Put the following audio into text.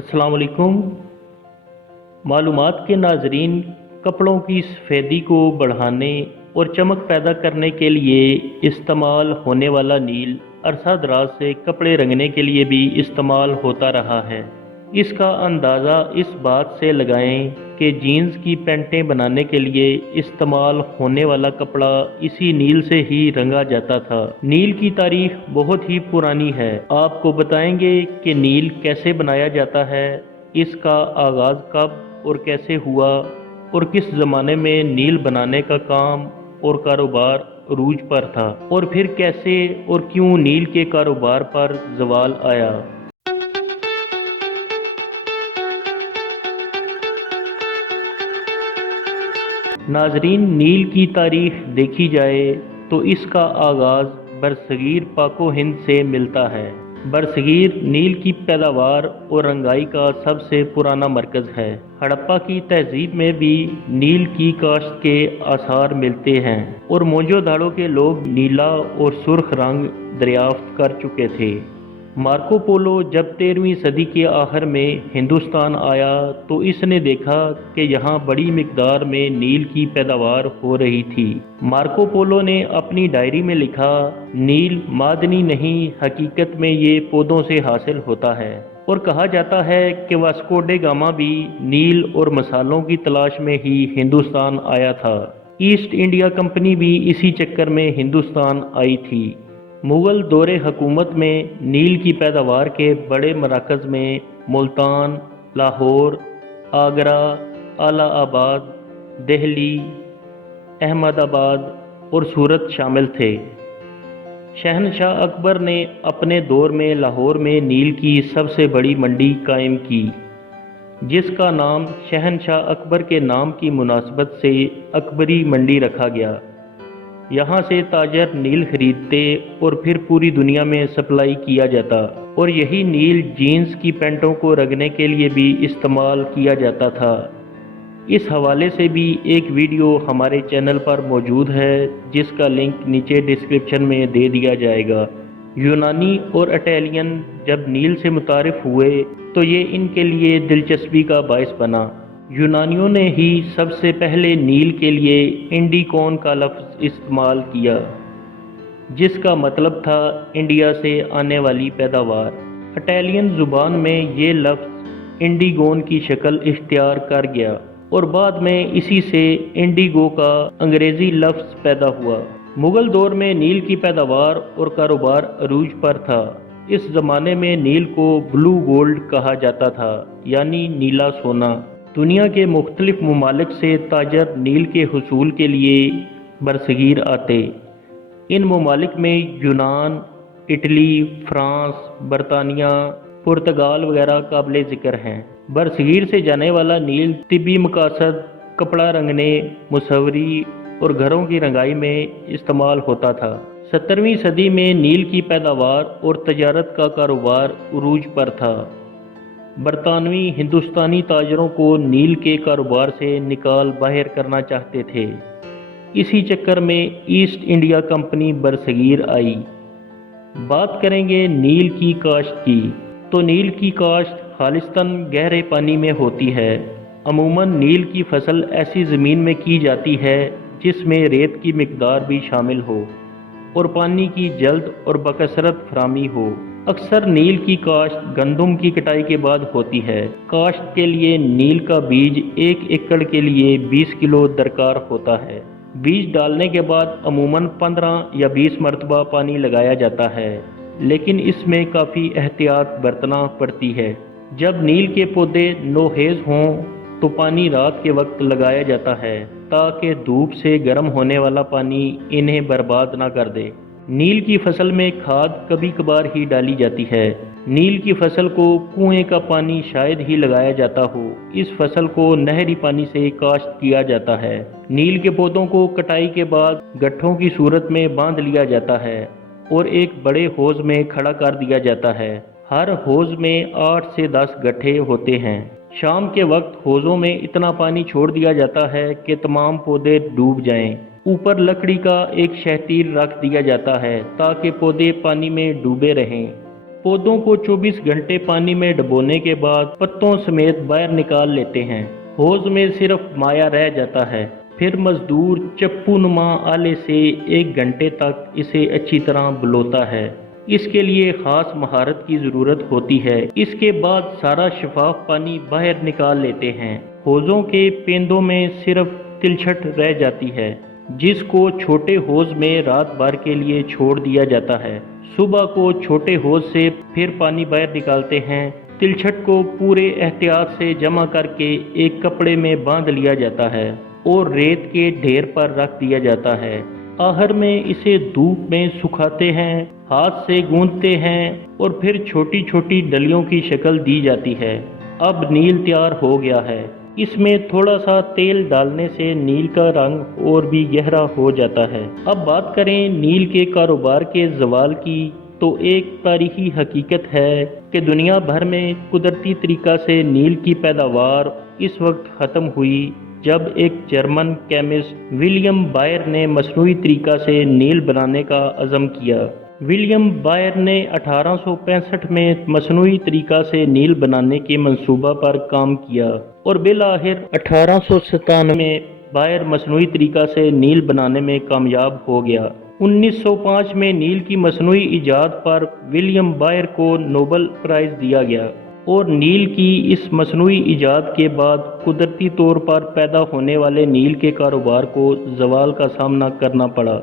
अस्सलाम वालेकुम। मालूमात के नाज़रीन, कपड़ों की सफ़ेदी को बढ़ाने और चमक पैदा करने के लिए इस्तेमाल होने वाला नील अरसा दराज से कपड़े रंगने के लिए भी इस्तेमाल होता रहा है। इसका अंदाज़ा इस बात से लगाएं कि जीन्स की पैंटें बनाने के लिए इस्तेमाल होने वाला कपड़ा इसी नील से ही रंगा जाता था। नील की तारीख बहुत ही पुरानी है। आपको बताएंगे कि नील कैसे बनाया जाता है, इसका आगाज़ कब और कैसे हुआ और किस ज़माने में नील बनाने का काम और कारोबार अरूज पर था, और फिर कैसे और क्यों नील के कारोबार पर ज़वाल आया। नाजरीन, नील की तारीख देखी जाए तो इसका आगाज़ बरसगीर पाको हिंद से मिलता है। बरसगीर नील की पैदावार और रंगाई का सबसे पुराना मरकज़ है। हड़प्पा की तहजीब में भी नील की काश्त के आसार मिलते हैं और मोहनजोदड़ो के लोग नीला और सुर्ख रंग दरियाफ्त कर चुके थे। मार्को पोलो जब 13वीं सदी के आखिर में हिंदुस्तान आया तो इसने देखा कि यहाँ बड़ी मिकदार में नील की पैदावार हो रही थी। मार्को पोलो ने अपनी डायरी में लिखा, नील मादनी नहीं, हकीकत में ये पौधों से हासिल होता है। और कहा जाता है कि वास्को डे गामा भी नील और मसालों की तलाश में ही हिंदुस्तान आया था। ईस्ट इंडिया कंपनी भी इसी चक्कर में हिंदुस्तान आई थी। मुग़ल दौरे हुकूमत में नील की पैदावार के बड़े मराकज़ में मुल्तान, लाहौर, आगरा, आला-आबाद, दिल्ली, अहमदाबाद और सूरत शामिल थे। शहनशाह अकबर ने अपने दौर में लाहौर में नील की सबसे बड़ी मंडी कायम की, जिसका नाम शहनशाह अकबर के नाम की मुनासबत से अकबरी मंडी रखा गया। यहाँ से ताजर नील खरीदते और फिर पूरी दुनिया में सप्लाई किया जाता, और यही नील जीन्स की पैंटों को रंगने के लिए भी इस्तेमाल किया जाता था। इस हवाले से भी एक वीडियो हमारे चैनल पर मौजूद है, जिसका लिंक नीचे डिस्क्रिप्शन में दे दिया जाएगा। यूनानी और इटालियन जब नील से मुतारिफ हुए तो ये इनके लिए दिलचस्पी का बायस बना। यूनानियों ने ही सबसे पहले नील के लिए इंडिकोन का लफ्ज़ इस्तेमाल किया, जिसका मतलब था इंडिया से आने वाली पैदावार। इटालियन ज़ुबान में ये लफ्ज़ इंडिगोन की शक्ल इख्तियार कर गया और बाद में इसी से इंडिगो का अंग्रेज़ी लफ्ज़ पैदा हुआ। मुग़ल दौर में नील की पैदावार और कारोबार अरूज पर था। इस ज़माने में नील को ब्लू गोल्ड कहा जाता था, यानी नीला सोना। दुनिया के मुख्तलिफ ममालिक से ताजर नील के हुसूल के लिए बरसगीर आते। इन ममालिक में यूनान, इटली, फ्रांस, बरतानिया, पुर्तगाल वगैरह काबिल ज़िक्र हैं। बरसगीर से जाने वाला नील तिब्बी मकासद, कपड़ा रंगने, मुसव्वरी और घरों की रंगाई में इस्तेमाल होता था। 17वीं सदी में नील की पैदावार और तजारत का कारोबार उरूज पर था। बरतानवी हिंदुस्तानी ताजरों को नील के कारोबार से निकाल बाहर करना चाहते थे। इसी चक्कर में ईस्ट इंडिया कंपनी बरसगीर आई। बात करेंगे नील की काश्त की, तो नील की काश्त खालिस्तान गहरे पानी में होती है। अमूमन नील की फसल ऐसी ज़मीन में की जाती है जिसमें रेत की मिकदार भी शामिल हो और पानी की जल्द और बकसरत फरामी हो। अक्सर नील की काश्त गंदम की कटाई के बाद होती है। काश्त के लिए नील का बीज 1 एकड़ के लिए 20 किलो दरकार होता है। बीज डालने के बाद अमूमन 15 या 20 मरतबा पानी लगाया जाता है, लेकिन इसमें काफ़ी एहतियात बरतना पड़ती है। जब नील के पौधे नोहेज हों तो पानी रात के वक्त लगाया जाता है, ताकि धूप से गर्म होने वाला पानी इन्हें बर्बाद ना कर दे। नील की फसल में खाद कभी कभार ही डाली जाती है। नील की फसल को कुएं का पानी शायद ही लगाया जाता हो। इस फसल को नहरी पानी से काश्त किया जाता है। नील के पौधों को कटाई के बाद गट्ठों की सूरत में बांध लिया जाता है और एक बड़े हौज में खड़ा कर दिया जाता है। हर हौज में 8 से 10 गट्ठे होते हैं। शाम के वक्त हौजों में इतना पानी छोड़ दिया जाता है कि तमाम पौधे डूब जाएं। ऊपर लकड़ी का एक शहतीर रख दिया जाता है ताकि पौधे पानी में डूबे रहें। पौधों को 24 घंटे पानी में डुबोने के बाद पत्तों समेत बाहर निकाल लेते हैं। हौज में सिर्फ माया रह जाता है। फिर मजदूर चप्पू नुमा आले से 1 घंटे तक इसे अच्छी तरह बुलोता है। इसके लिए खास महारत की ज़रूरत होती है। इसके बाद सारा शफाफ पानी बाहर निकाल लेते हैं। हौजों के पेंदों में सिर्फ तिलछट रह जाती है, जिसको छोटे हौज में रात भर के लिए छोड़ दिया जाता है। सुबह को छोटे हौज से फिर पानी बाहर निकालते हैं। तिलछट को पूरे एहतियात से जमा करके एक कपड़े में बांध लिया जाता है और रेत के ढेर पर रख दिया जाता है। आहर में इसे धूप में सुखाते हैं, हाथ से गूंथते हैं और फिर छोटी छोटी डलियों की शक्ल दी जाती है। अब नील तैयार हो गया है। इसमें थोड़ा सा तेल डालने से नील का रंग और भी गहरा हो जाता है। अब बात करें नील के कारोबार के ज़वाल की, तो एक तारीखी हकीकत है कि दुनिया भर में कुदरती तरीक़ा से नील की पैदावार इस वक्त ख़त्म हुई जब एक जर्मन केमिस्ट विलियम बायर ने मसनूई तरीक़ा से नील बनाने का अज़म किया। विलियम बायर ने 1865 में मसनूई तरीक़ा से नील बनाने के मंसूबा पर काम किया और बिलाखिर 1897 में बायर मसनूई तरीक़ा से नील बनाने में कामयाब हो गया। 1905 में नील की मसनूई इजाद पर विलियम बायर को नोबेल प्राइज़ दिया गया और नील की इस मसनूई इजाद के बाद कुदरती तौर पर पैदा होने वाले नील के कारोबार को ज़वाल का सामना करना पड़ा।